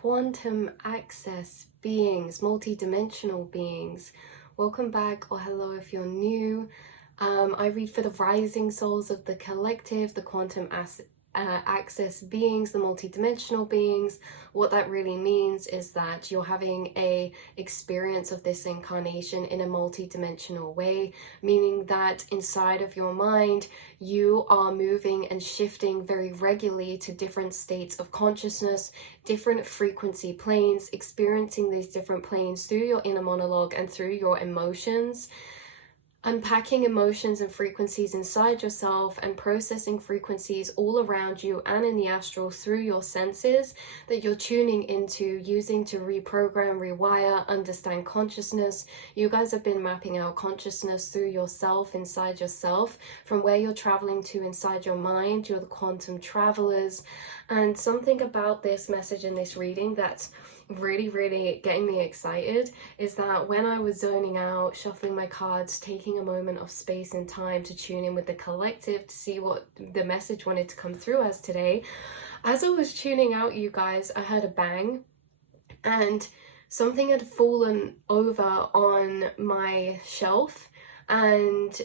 quantum access beings, multi-dimensional beings. Welcome back, or hello if you're new. I read for the rising souls of the collective, the quantum access beings, the multi-dimensional beings. What that really means is that you're having a experience of this incarnation in a multi-dimensional way, meaning that inside of your mind you are moving and shifting very regularly to different states of consciousness, different frequency planes, experiencing these different planes through your inner monologue and through your emotions, unpacking emotions and frequencies inside yourself and processing frequencies all around you and in the astral through your senses that you're tuning into, using to reprogram, rewire, understand consciousness. You guys have been mapping out consciousness through yourself, inside yourself, from where you're traveling to inside your mind. You're the quantum travelers. And something about this message in this reading that's really getting me excited is that when I was zoning out, shuffling my cards, taking a moment of space and time to tune in with the collective to see what the message wanted to come through as today, as I was tuning out, you guys, I heard a bang and something had fallen over on my shelf, and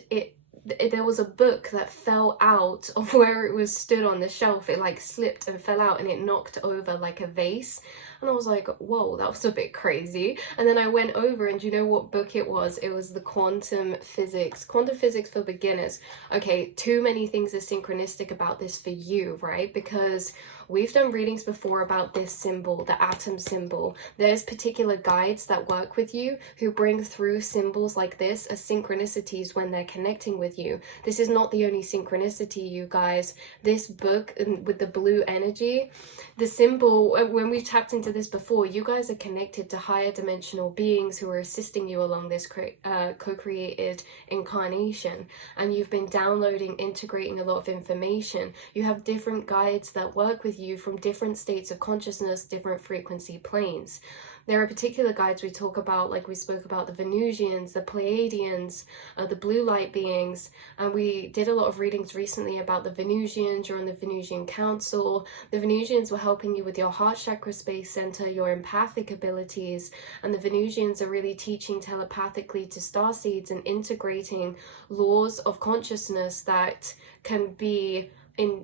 there was a book that fell out of where it was stood on the shelf. It like slipped and fell out and it knocked over like a vase. And I was like, whoa, that was a bit crazy. And then I went over, and you know what book it was? It was the Quantum Physics for Beginners. Okay, too many things are synchronistic about this for you, right? Because we've done readings before about this symbol, the atom symbol. There's particular guides that work with you who bring through symbols like this as synchronicities when they're connecting with you. This is not the only synchronicity, you guys. This book with the blue energy, the symbol, when we've tapped into this before, you guys are connected to higher dimensional beings who are assisting you along this co-created incarnation, and you've been downloading, integrating a lot of information. You have different guides that work with you from different states of consciousness, different frequency planes. There are particular guides we talk about, like we spoke about the Venusians, the Pleiadians, the blue light beings, and we did a lot of readings recently about the Venusians. You're on the Venusian Council. The Venusians were helping you with your heart chakra space center, your empathic abilities, and the Venusians are really teaching telepathically to starseeds and integrating laws of consciousness that can be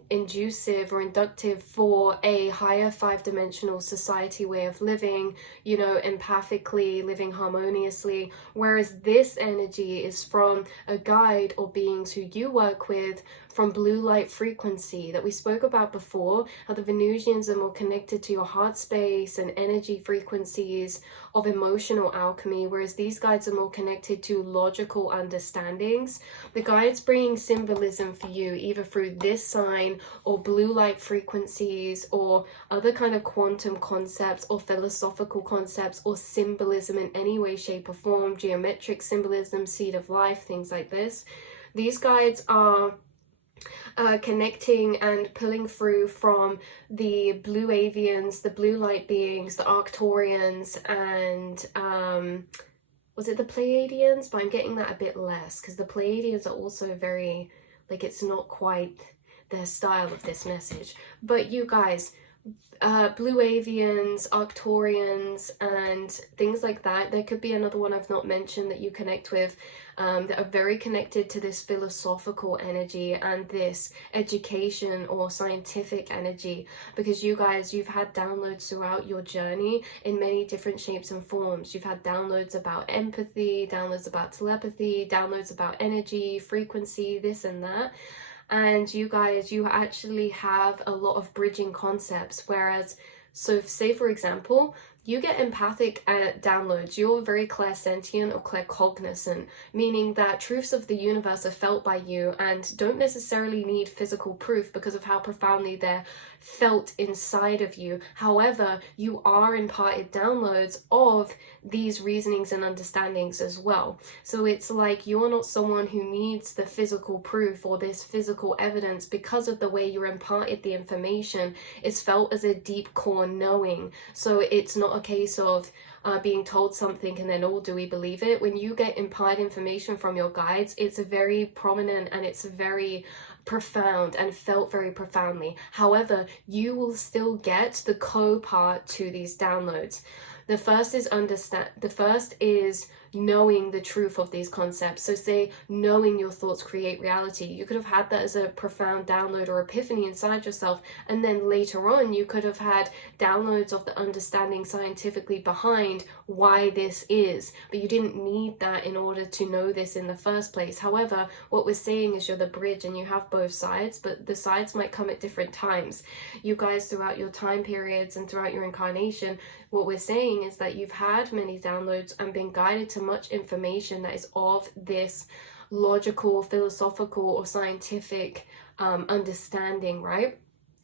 inducive or inductive for a higher five-dimensional society way of living, you know, empathically, living harmoniously. Whereas this energy is from a guide or beings who you work with from blue light frequency that we spoke about before, how the Venusians are more connected to your heart space and energy frequencies of emotional alchemy, whereas these guides are more connected to logical understandings. The guides bringing symbolism for you either through this sign or blue light frequencies or other kind of quantum concepts or philosophical concepts or symbolism in any way, shape or form, geometric symbolism, seed of life, things like this. These guides are connecting and pulling through from the blue avians, the blue light beings, the Arcturians, and was it the Pleiadians? But I'm getting that a bit less because the Pleiadians are also very, like, it's not quite their style of this message. But you guys, blue avians, Arcturians, and things like that. There could be another one I've not mentioned that you connect with, that are very connected to this philosophical energy and this education or scientific energy, because you guys, you've had downloads throughout your journey in many different shapes and forms. You've had downloads about empathy, downloads about telepathy, downloads about energy, frequency, this and that. And you guys, you actually have a lot of bridging concepts. Whereas, so say for example, you get empathic downloads. You're very clairsentient or claircognizant, meaning that truths of the universe are felt by you and don't necessarily need physical proof because of how profoundly they're felt inside of you. However, you are imparted downloads of these reasonings and understandings as well. So it's like you're not someone who needs the physical proof or this physical evidence because of the way you're imparted the information. It's felt as a deep core knowing. So it's not a case of being told something and then, oh, do we believe it? When you get implied information from your guides, it's very prominent and it's very profound and felt very profoundly. However, you will still get the co-part to these downloads. The first is knowing the truth of these concepts. So say knowing your thoughts create reality. You could have had that as a profound download or epiphany inside yourself, and then later on you could have had downloads of the understanding scientifically behind why this is, but you didn't need that in order to know this in the first place. However, what we're saying is you're the bridge and you have both sides, but the sides might come at different times. You guys, throughout your time periods and throughout your incarnation, what we're saying is that you've had many downloads and been guided to much information that is of this logical, philosophical, or scientific understanding, right?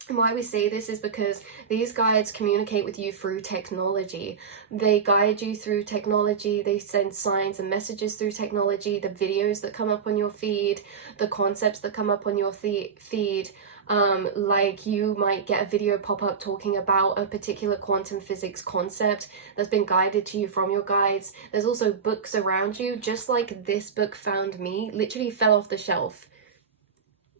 And why we say this is because these guides communicate with you through technology. They guide you through technology. They send signs and messages through technology. The videos that come up on your feed, the concepts that come up on your feed. Like you might get a video pop up talking about a particular quantum physics concept that's been guided to you from your guides. There's also books around you, just like this book found me, literally fell off the shelf.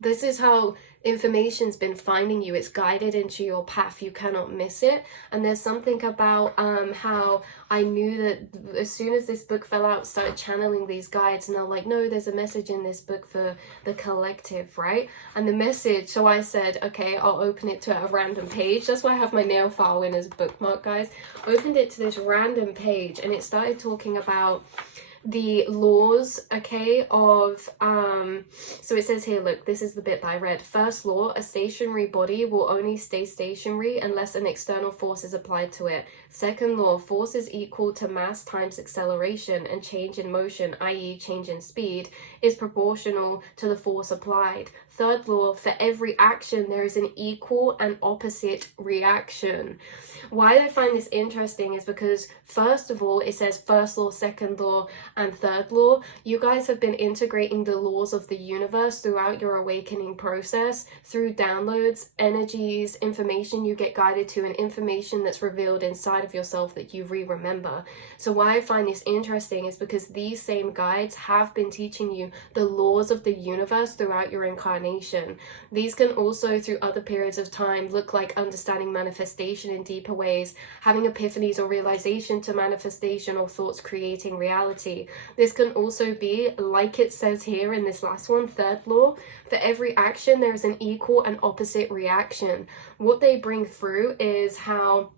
This is how information's been finding you. It's guided into your path. You cannot miss it. And there's something about how I knew that as soon as this book fell out, started channeling these guides, and they're like, no, there's a message in this book for the collective, right? And the message, so I said, okay, I'll open it to a random page. That's why I have my nail file in as a bookmark, guys. Opened it to this random page, and it started talking about the laws, okay, of so it says here, look, this is the bit that I read. First law: a stationary body will only stay stationary unless an external force is applied to it. Second law: force is equal to mass times acceleration, and change in motion, i.e. change in speed, is proportional to the force applied. Third law: for every action there is an equal and opposite reaction. Why I find this interesting is because, first of all, it says first law, second law, and third law. You guys have been integrating the laws of the universe throughout your awakening process through downloads, energies, information you get guided to, and information that's revealed inside of yourself that you remember. So why I find this interesting is because these same guides have been teaching you the laws of the universe throughout your incarnation. These can also, through other periods of time, look like understanding manifestation in deeper ways, having epiphanies or realization to manifestation, or thoughts creating reality. This can also be, like it says here in this last one, third law: for every action there is an equal and opposite reaction. What they bring through is how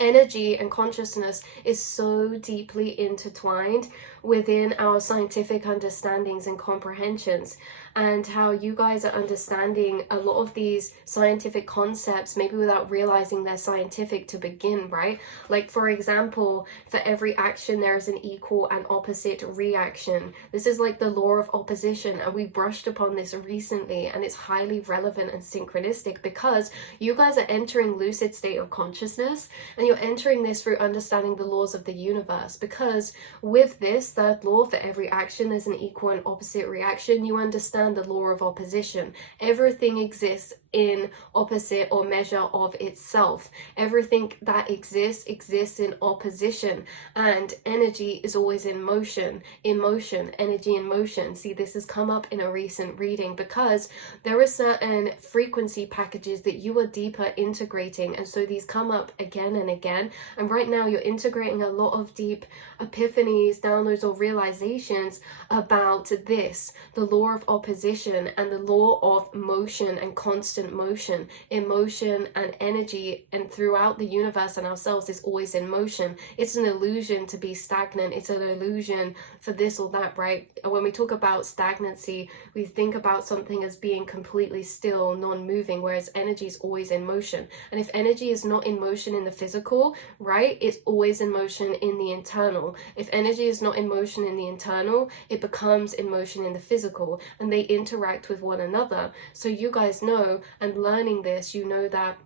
energy and consciousness is so deeply intertwined within our scientific understandings and comprehensions, and how you guys are understanding a lot of these scientific concepts maybe without realizing they're scientific to begin, right? Like, for example, for every action there is an equal and opposite reaction. This is like the law of opposition, and we brushed upon this recently, and it's highly relevant and synchronistic because you guys are entering lucid state of consciousness, and you're entering this through understanding the laws of the universe. Because with this third law, for every action there's an equal and opposite reaction, you understand the law of opposition. Everything exists in opposite or measure of itself. Everything that exists in opposition, and energy is always in motion, energy in motion. See, this has come up in a recent reading because there are certain frequency packages that you are deeper integrating, and so these come up again and again, and right now you're integrating a lot of deep epiphanies, downloads, or realizations about this, the law of opposition and the law of motion and constant motion. Emotion and energy, and throughout the universe and ourselves, is always in motion. It's an illusion to be stagnant. It's an illusion for this or that, right? When we talk about stagnancy, we think about something as being completely still, non-moving, whereas energy is always in motion. And if energy is not in motion in the physical, right, it's always in motion in the internal. If energy is not in motion in the internal, it becomes in motion in the physical, and they interact with one another. So you guys know, and learning this, you know that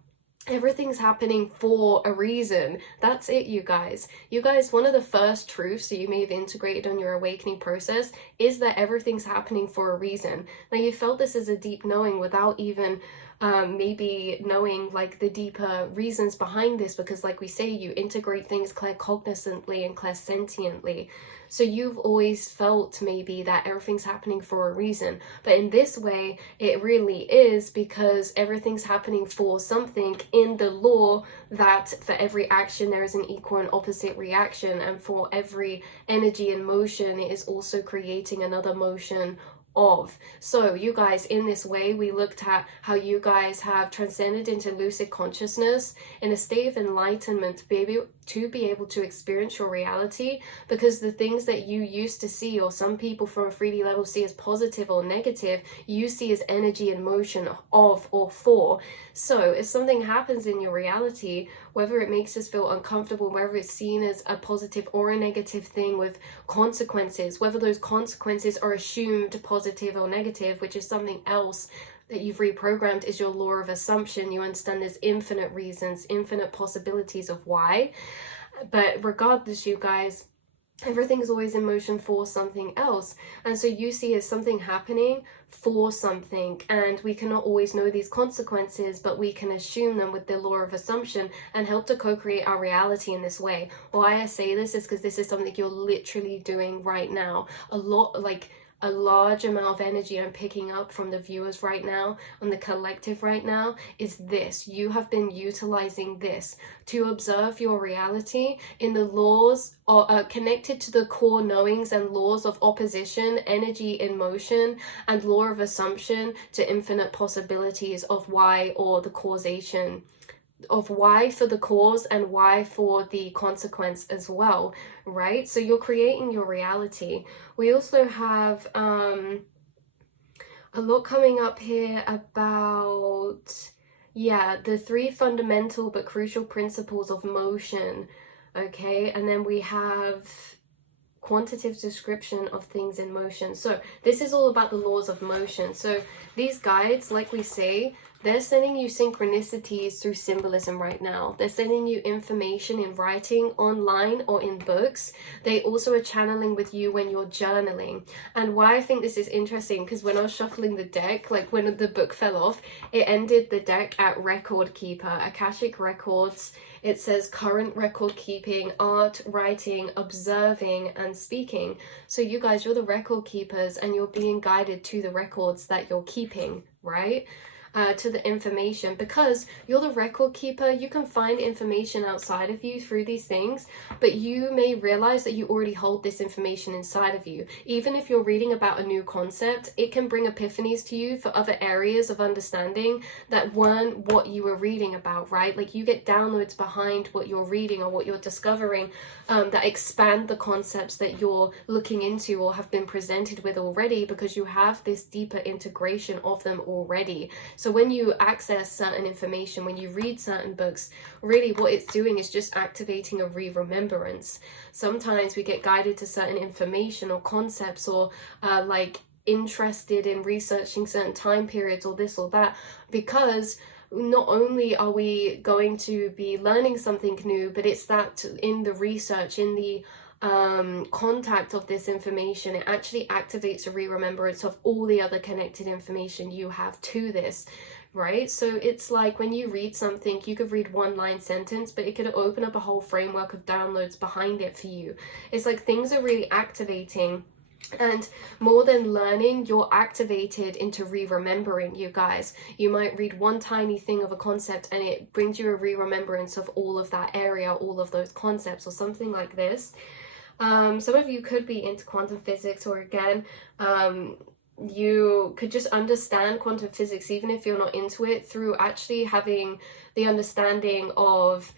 everything's happening for a reason. That's it, you guys. You guys, one of the first truths that you may have integrated on your awakening process is that everything's happening for a reason. Now, you felt this as a deep knowing without even maybe knowing like the deeper reasons behind this, because like we say, you integrate things claircognizantly and clairsentiently. So you've always felt maybe that everything's happening for a reason, but in this way it really is, because everything's happening for something in the law, that for every action there is an equal and opposite reaction, and for every energy in motion it is also creating another motion of. So you guys, in this way, we looked at how you guys have transcended into lucid consciousness in a state of enlightenment to be able to experience your reality, because the things that you used to see, or some people from a 3D level see as positive or negative, you see as energy in motion of or for. So if something happens in your reality, whether it makes us feel uncomfortable, whether it's seen as a positive or a negative thing with consequences, whether those consequences are assumed positive or negative, which is something else that you've reprogrammed, is your law of assumption. You understand there's infinite reasons, infinite possibilities of why. But regardless, you guys, everything's always in motion for something else. And so you see as something happening for something, and we cannot always know these consequences, but we can assume them with the law of assumption and help to co-create our reality in this way. Why I say this is because this is something you're literally doing right now. A large amount of energy I'm picking up from the viewers right now, on the collective right now, is this. You have been utilizing this to observe your reality in the laws connected to the core knowings and laws of opposition, energy in motion, and law of assumption to infinite possibilities of why, or the causation of why for the cause and why for the consequence as well, right? So you're creating your reality. We also have a lot coming up here about, yeah, the 3 fundamental but crucial principles of motion, okay? And then we have quantitative description of things in motion. So this is all about the laws of motion. So these guides, like we say, they're sending you synchronicities through symbolism right now. They're sending you information in writing, online, or in books. They also are channeling with you when you're journaling. And why I think this is interesting, because when I was shuffling the deck, like when the book fell off, it ended the deck at Record Keeper, Akashic Records. It says current record keeping, art, writing, observing, and speaking. So you guys, you're the record keepers, and you're being guided to the records that you're keeping, right? To the information, because you're the record keeper. You can find information outside of you through these things, but you may realize that you already hold this information inside of you. Even if you're reading about a new concept, it can bring epiphanies to you for other areas of understanding that weren't what you were reading about, right? Like you get downloads behind what you're reading or what you're discovering that expand the concepts that you're looking into or have been presented with already, because you have this deeper integration of them already. So when you access certain information, when you read certain books, really what it's doing is just activating a re-remembrance. Sometimes we get guided to certain information or concepts, or like interested in researching certain time periods or this or that, because not only are we going to be learning something new, but it's that in the research, in the contact of this information, it actually activates a re-remembrance of all the other connected information you have to this, right? So it's like when you read something, you could read one line sentence, but it could open up a whole framework of downloads behind it for you. It's like things are really activating. And more than learning, you're activated into re-remembering, you guys. You might read one tiny thing of a concept and it brings you a re-remembrance of all of that area, all of those concepts, or something like this. Some of you could be into quantum physics, or again, you could just understand quantum physics even if you're not into it, through actually having the understanding of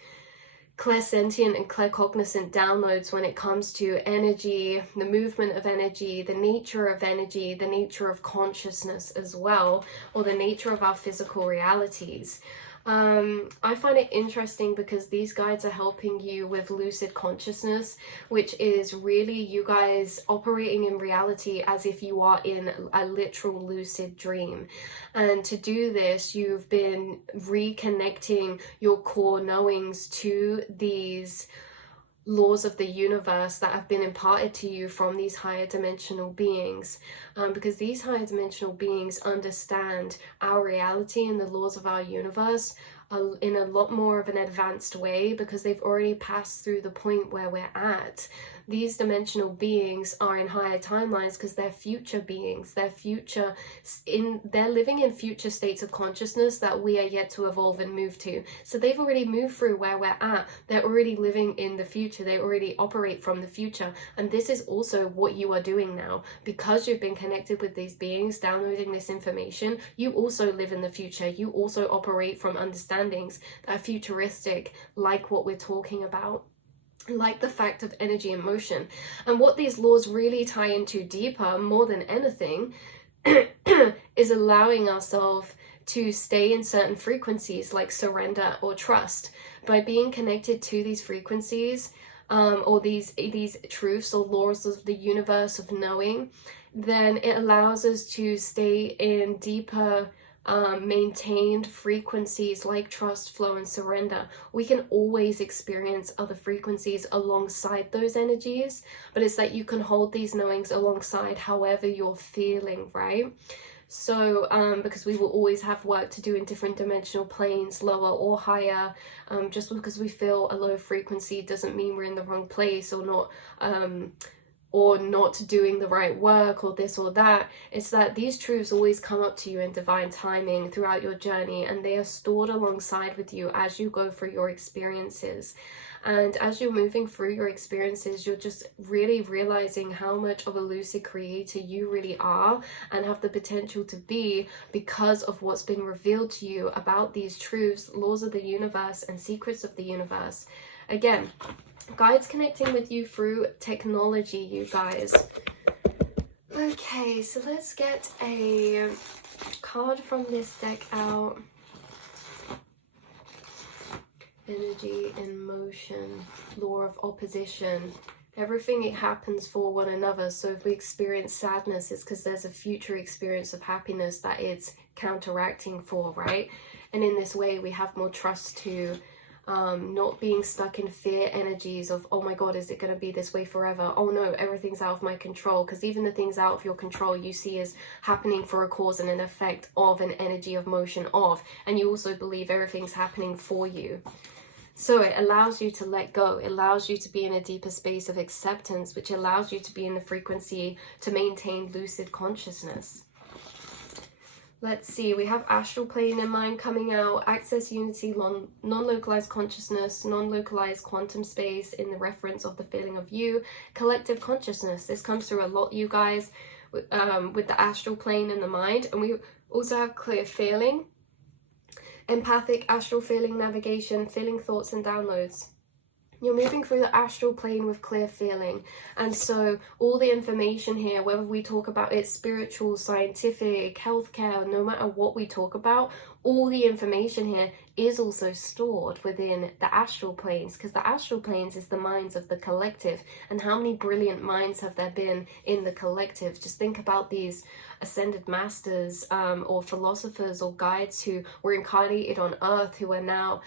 clairsentient and claircognizant downloads when it comes to energy, the movement of energy, the nature of energy, the nature of consciousness as well, or the nature of our physical realities. I find it interesting because these guides are helping you with lucid consciousness, which is really you guys operating in reality as if you are in a literal lucid dream. And to do this, you've been reconnecting your core knowings to these laws of the universe that have been imparted to you from these higher dimensional beings, because these higher dimensional beings understand our reality and the laws of our universe in a lot more of an advanced way, because they've already passed through the point where we're at. These dimensional beings are in higher timelines because they're future beings, they're living in future states of consciousness that we are yet to evolve and move to. So they've already moved through where we're at. They're already living in the future. They already operate from the future. And this is also what you are doing now. Because you've been connected with these beings, downloading this information, you also live in the future. You also operate from understandings that are futuristic, like what we're talking about, like the fact of energy and motion. And what these laws really tie into deeper, more than anything, is allowing ourselves to stay in certain frequencies like surrender or trust. By being connected to these frequencies, or these truths or laws of the universe of knowing, then it allows us to stay in deeper, maintained frequencies like trust, flow, and surrender. We can always experience other frequencies alongside those energies, but it's that you can hold these knowings alongside however you're feeling, right? So because we will always have work to do in different dimensional planes, lower or higher. Just because we feel a low frequency doesn't mean we're in the wrong place or not doing the right work or this or that. It's that these truths always come up to you in divine timing throughout your journey, and they are stored alongside with you as you go through your experiences. And as you're moving through your experiences, you're just really realizing how much of a lucid creator you really are and have the potential to be, because of what's been revealed to you about these truths, laws of the universe, and secrets of the universe. Again, guides connecting with you through technology, you guys. Okay, so let's get a card from this deck out. Energy in motion, law of opposition. Everything it happens for one another. So if we experience sadness, it's because there's a future experience of happiness that it's counteracting for, right? And in this way, we have more trust to not being stuck in fear energies of, oh my god, is it going to be this way forever? Oh no, everything's out of my control. Because even the things out of your control you see as happening for a cause and an effect of an energy of motion of, and you also believe everything's happening for you. So it allows you to let go. It allows you to be in a deeper space of acceptance, which allows you to be in the frequency to maintain lucid consciousness. Let's see, we have astral plane in mind coming out, access unity, non-localized consciousness, non-localized quantum space in the reference of the feeling of you, collective consciousness. This comes through a lot, you guys, with the astral plane in the mind. And we also have clear feeling, empathic astral feeling, navigation, feeling thoughts and downloads. You're moving through the astral plane with clear feeling. And so all the information here, whether we talk about it spiritual, scientific, healthcare, no matter what we talk about, all the information here is also stored within the astral planes, because the astral planes is the minds of the collective. And how many brilliant minds have there been in the collective? Just think about these ascended masters or philosophers or guides who were incarnated on earth, who are now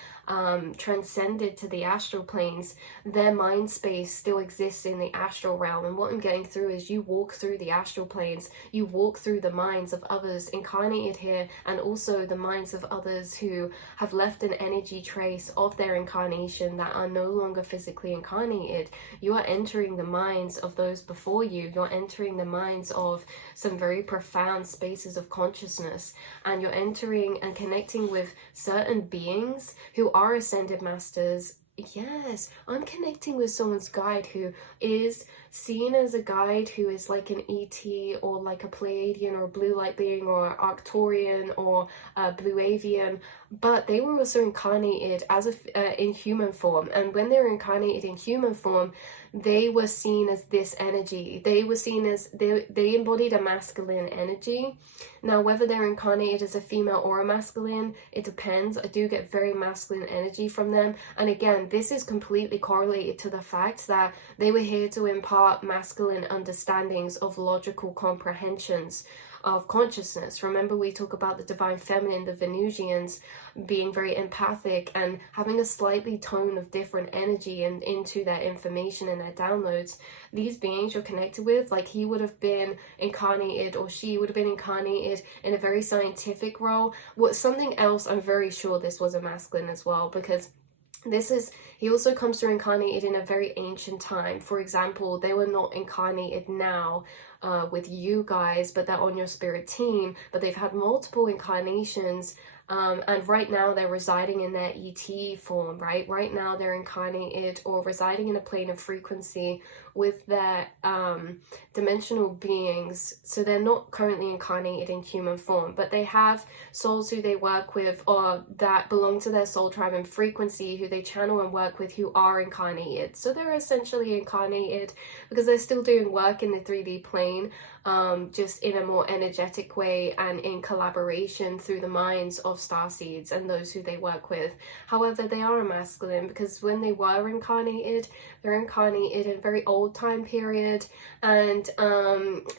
transcended to the astral planes. Their mind space still exists in the astral realm. And what I'm getting through is you walk through the astral planes, you walk through the minds of others incarnated here, and also the minds of others who have left an energy trace of their incarnation that are no longer physically incarnated. You are entering the minds of those before you. You're entering the minds of some very profound spaces of consciousness, and you're entering and connecting with certain beings who are ascended masters. Yes, I'm connecting with someone's guide who is seen as a guide who is like an ET or like a Pleiadian or a blue light being or Arcturian or a Blue Avian, but they were also incarnated as in human form. And when they were incarnated in human form, they were seen as this energy. They were seen as, they embodied a masculine energy. Now, whether they're incarnated as a female or a masculine, it depends. I do get very masculine energy from them. And again, this is completely correlated to the fact that they were here to impart masculine understandings of logical comprehensions. of consciousness. Remember, we talk about the divine feminine, the Venusians, being very empathic and having a slightly tone of different energy and into their information and their downloads. These beings you're connected with, like he would have been incarnated, or she would have been incarnated in a very scientific role. What something else, I'm very sure this was a masculine as well, because he also comes through incarnated in a very ancient time. For example, they were not incarnated now with you guys, but they're on your spirit team, but they've had multiple incarnations. And right now they're residing in their ET form, right? Right now they're incarnated or residing in a plane of frequency with their dimensional beings. So they're not currently incarnated in human form, but they have souls who they work with or that belong to their soul tribe and frequency, who they channel and work with, who are incarnated. So they're essentially incarnated because they're still doing work in the 3D plane, just in a more energetic way and in collaboration through the minds of starseeds and those who they work with. However, they are a masculine because when they were incarnated, they're incarnated in a very old time period, and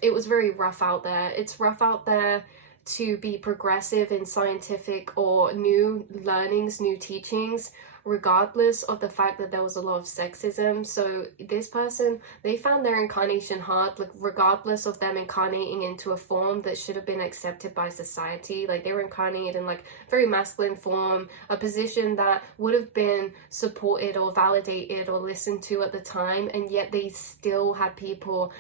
it was very rough out there. It's rough out there to be progressive in scientific or new learnings, new teachings, regardless of the fact that there was a lot of sexism. So this person, they found their incarnation hard, like regardless of them incarnating into a form that should have been accepted by society. Like they were incarnated in like very masculine form, a position that would have been supported or validated or listened to at the time, and yet they still had people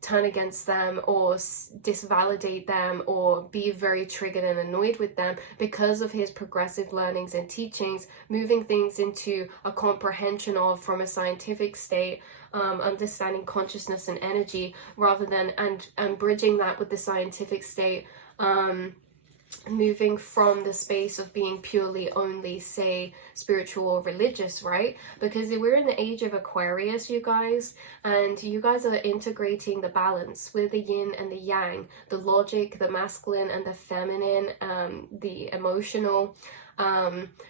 turn against them or disvalidate them or be very triggered and annoyed with them because of his progressive learnings and teachings, moving things into a comprehension of from a scientific state, understanding consciousness and energy, rather than and bridging that with the scientific state, moving from the space of being purely only, say, spiritual or religious, right? Because we're in the age of Aquarius, you guys, and you guys are integrating the balance with the yin and the yang, the logic, the masculine and the feminine, the emotional.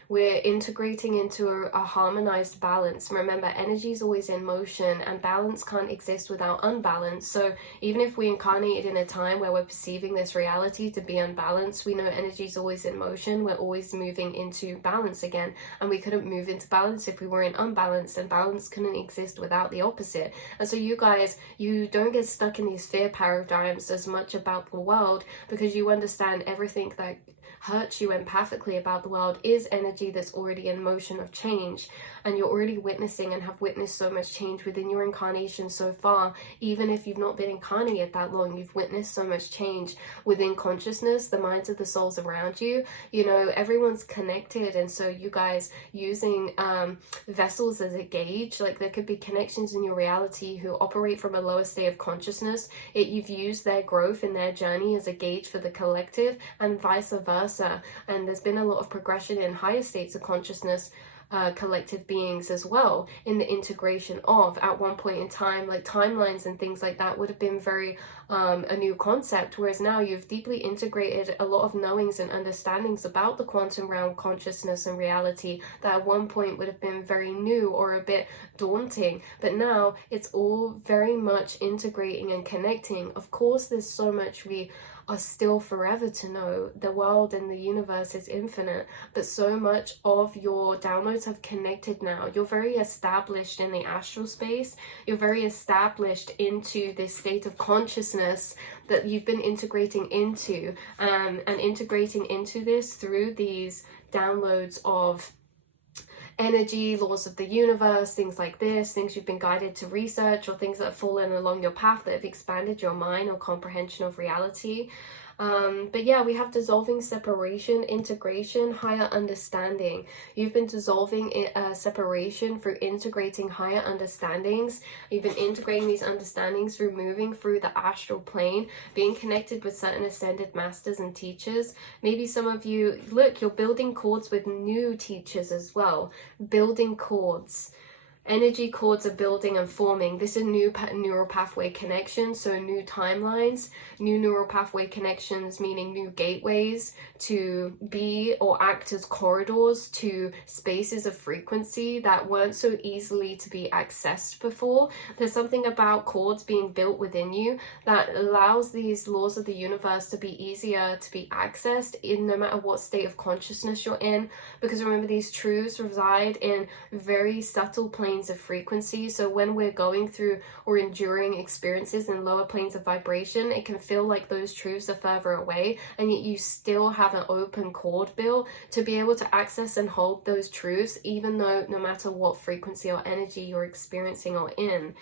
We're integrating into a harmonized balance. Remember, energy is always in motion and balance can't exist without unbalance. So even if we incarnated in a time where we're perceiving this reality to be unbalanced, we know energy is always in motion. We're always moving into balance again, and we couldn't move into balance if we were in unbalance, and balance couldn't exist without the opposite. And so you guys, you don't get stuck in these fear paradigms as much about the world, because you understand everything that hurts you empathically about the world is energy that's already in motion of change, and you're already witnessing and have witnessed so much change within your incarnation so far. Even if you've not been incarnated that long, you've witnessed so much change within consciousness, the minds of the souls around you. You know, everyone's connected, and so you guys using vessels as a gauge, like there could be connections in your reality who operate from a lower state of consciousness. You've used their growth and their journey as a gauge for the collective, and vice versa. And there's been a lot of progression in higher states of consciousness, collective beings as well, in the integration of, at one point in time, like timelines and things like that would have been very a new concept, whereas now you've deeply integrated a lot of knowings and understandings about the quantum realm, consciousness and reality that at one point would have been very new or a bit daunting, but now it's all very much integrating and connecting. Of course, there's so much we are still forever to know. The world and the universe is infinite, but so much of your downloads have connected now. You're very established in the astral space. You're very established into this state of consciousness that you've been integrating into, and integrating into this through these downloads of energy, laws of the universe, things like this, things you've been guided to research, or things that have fallen along your path that have expanded your mind or comprehension of reality. But yeah, we have dissolving separation, integration, higher understanding. You've been dissolving separation through integrating higher understandings. You've been integrating these understandings through moving through the astral plane, being connected with certain ascended masters and teachers. Maybe some of you, look, you're building cords with new teachers as well. Building cords. energy cords are building and forming. This is new neural pathway connections, so new timelines, new neural pathway connections, meaning new gateways to be or act as corridors to spaces of frequency that weren't so easily to be accessed before. There's something about cords being built within you that allows these laws of the universe to be easier to be accessed in no matter what state of consciousness you're in, because remember, these truths reside in very subtle planes of frequency. So when we're going through or enduring experiences in lower planes of vibration, it can feel like those truths are further away, and yet you still have an open cord bill to be able to access and hold those truths, even though no matter what frequency or energy you're experiencing or in,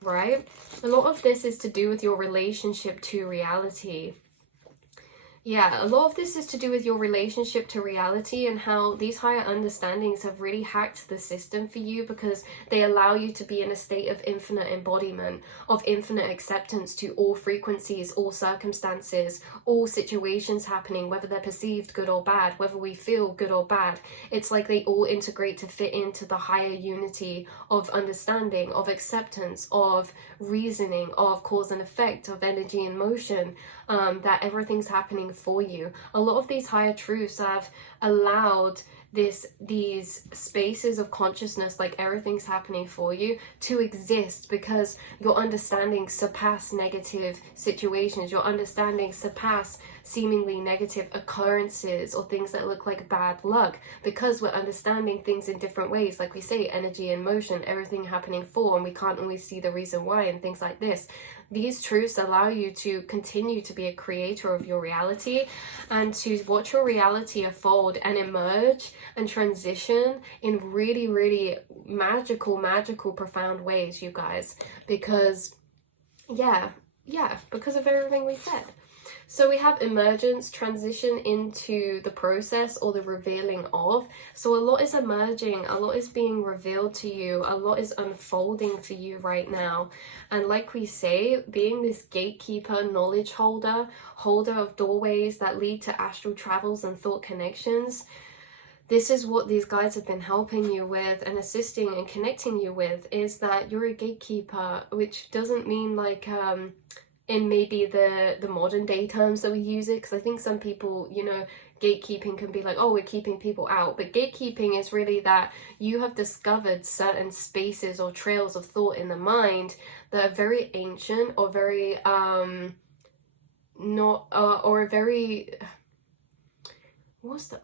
right? A lot of this is to do with your relationship to reality. Yeah, a lot of this is to do with your relationship to reality and how these higher understandings have really hacked the system for you, because they allow you to be in a state of infinite embodiment, of infinite acceptance to all frequencies, all circumstances, all situations happening, whether they're perceived good or bad, whether we feel good or bad. It's like they all integrate to fit into the higher unity of understanding, of acceptance, of reasoning, of cause and effect, of energy and motion, that everything's happening for you. A lot of these higher truths have allowed these spaces of consciousness, like everything's happening for you, to exist because your understanding surpass negative situations, your understanding surpass seemingly negative occurrences or things that look like bad luck, because we're understanding things in different ways. Like we say, energy and motion, everything happening for, and we can't always see the reason why, and things like this. These truths allow you to continue to be a creator of your reality and to watch your reality unfold and emerge and transition in really, really magical, profound ways, you guys. Because, because of everything we said. So we have emergence, transition into the process or the revealing of. So a lot is emerging, a lot is being revealed to you, a lot is unfolding for you right now. And like we say, being this gatekeeper, knowledge holder of doorways that lead to astral travels and thought connections, this is what these guides have been helping you with and assisting and connecting you with, is that you're a gatekeeper, which doesn't mean like in maybe the modern day terms that we use it, because I think some people, you know, gatekeeping can be like, oh, we're keeping people out. But gatekeeping is really that you have discovered certain spaces or trails of thought in the mind that are very ancient or very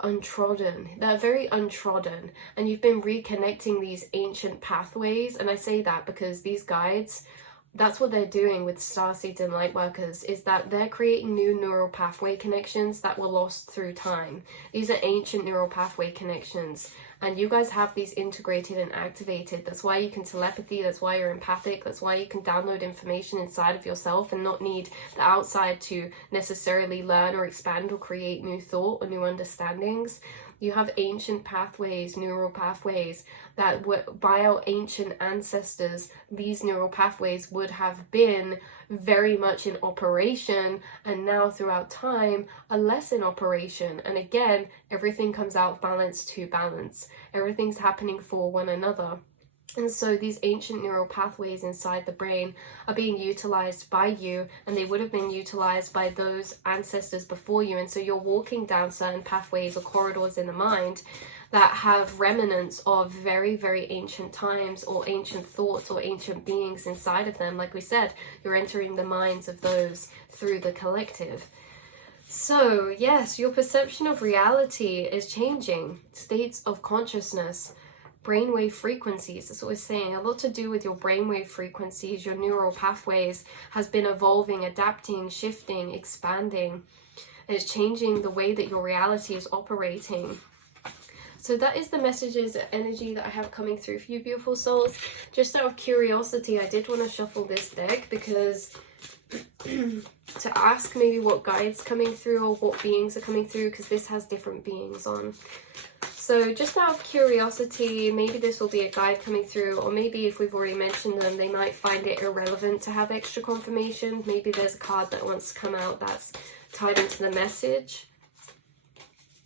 untrodden. They're very untrodden, and you've been reconnecting these ancient pathways. And I say that because these guides, that's what they're doing with starseeds and light workers, is that they're creating new neural pathway connections that were lost through time. These are ancient neural pathway connections, and you guys have these integrated and activated. That's why you can telepathy, that's why you're empathic, that's why you can download information inside of yourself and not need the outside to necessarily learn or expand or create new thought or new understandings. You have ancient pathways, neural pathways that were, by our ancient ancestors, these neural pathways would have been very much in operation, and now throughout time are less in operation. And again, everything comes out of balance to balance. Everything's happening for one another. And so these ancient neural pathways inside the brain are being utilized by you, and they would have been utilized by those ancestors before you. And so you're walking down certain pathways or corridors in the mind that have remnants of very, very ancient times or ancient thoughts or ancient beings inside of them. Like we said, you're entering the minds of those through the collective. So yes, your perception of reality is changing. States of consciousness, brainwave frequencies, that's what we're saying. A lot to do with your brainwave frequencies, your neural pathways has been evolving, adapting, shifting, expanding. And it's changing the way that your reality is operating. So that is the messages, energy that I have coming through for you, beautiful souls. Just out of curiosity, I did want to shuffle this deck because to ask maybe what guides coming through or what beings are coming through, because this has different beings on. So just out of curiosity, maybe this will be a guide coming through, or maybe if we've already mentioned them, they might find it irrelevant to have extra confirmation. Maybe there's a card that wants to come out that's tied into the message.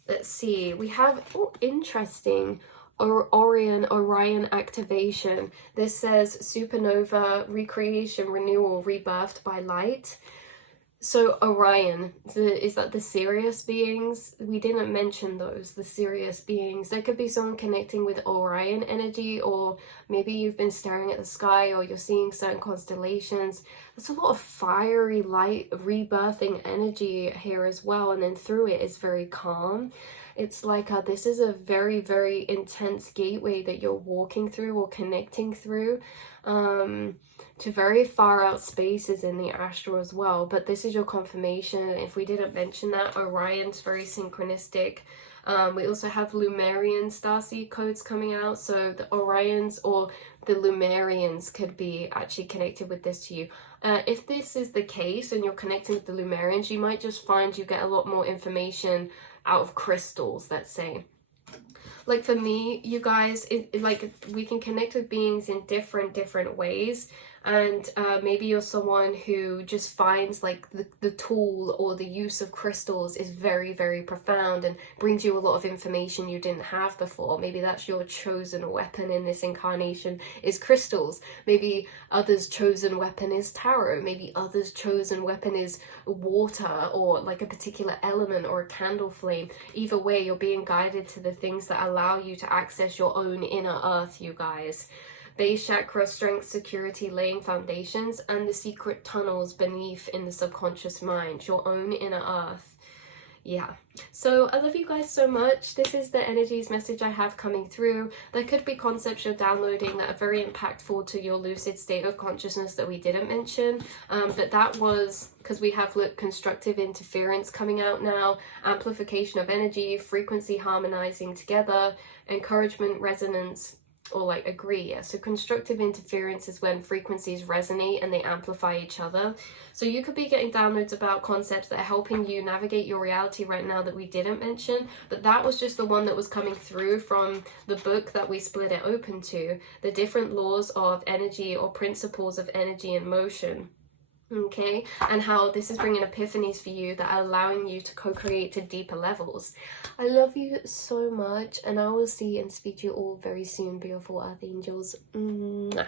Let's see, we have, oh, interesting, Orion activation. This says supernova, recreation, renewal, rebirthed by light. So Orion, is that the Sirius beings? We didn't mention those, the Sirius beings. There could be someone connecting with Orion energy, or maybe you've been staring at the sky, or you're seeing certain constellations. There's a lot of fiery light, rebirthing energy here as well, and then through it is very calm. It's like this is a very, very intense gateway that you're walking through or connecting through to very far out spaces in the astral as well. But this is your confirmation. If we didn't mention that, Orion's very synchronistic. We also have Lemurian starseed codes coming out, so the Orions or the Lemurians could be actually connected with this to you. If this is the case and you're connecting with the Lemurians, you might just find you get a lot more information out of crystals, let's say. Like for me, you guys, like we can connect with beings in different ways. And maybe you're someone who just finds like the tool or the use of crystals is very, very profound and brings you a lot of information you didn't have before. Maybe that's your chosen weapon in this incarnation, is crystals. Maybe others' chosen weapon is tarot. Maybe others' chosen weapon is water, or like a particular element or a candle flame. Either way, you're being guided to the things that allow you to access your own inner earth, you guys. Base chakra, strength, security, laying foundations, and the secret tunnels beneath in the subconscious mind, your own inner earth. Yeah, so I love you guys so much. This is the energies message I have coming through. There could be concepts you're downloading that are very impactful to your lucid state of consciousness that we didn't mention, but that was because we have constructive interference coming out now, amplification of energy, frequency harmonizing together, encouragement, resonance, or like agree. Yeah, so constructive interference is when frequencies resonate and they amplify each other. So you could be getting downloads about concepts that are helping you navigate your reality right now that we didn't mention, but that was just the one that was coming through from the book that we split it open to, the different laws of energy or principles of energy and motion. Okay, and how this is bringing epiphanies for you that are allowing you to co-create to deeper levels. I love you so much, and I will see and speak to you all very soon, beautiful earth angels. Mwah.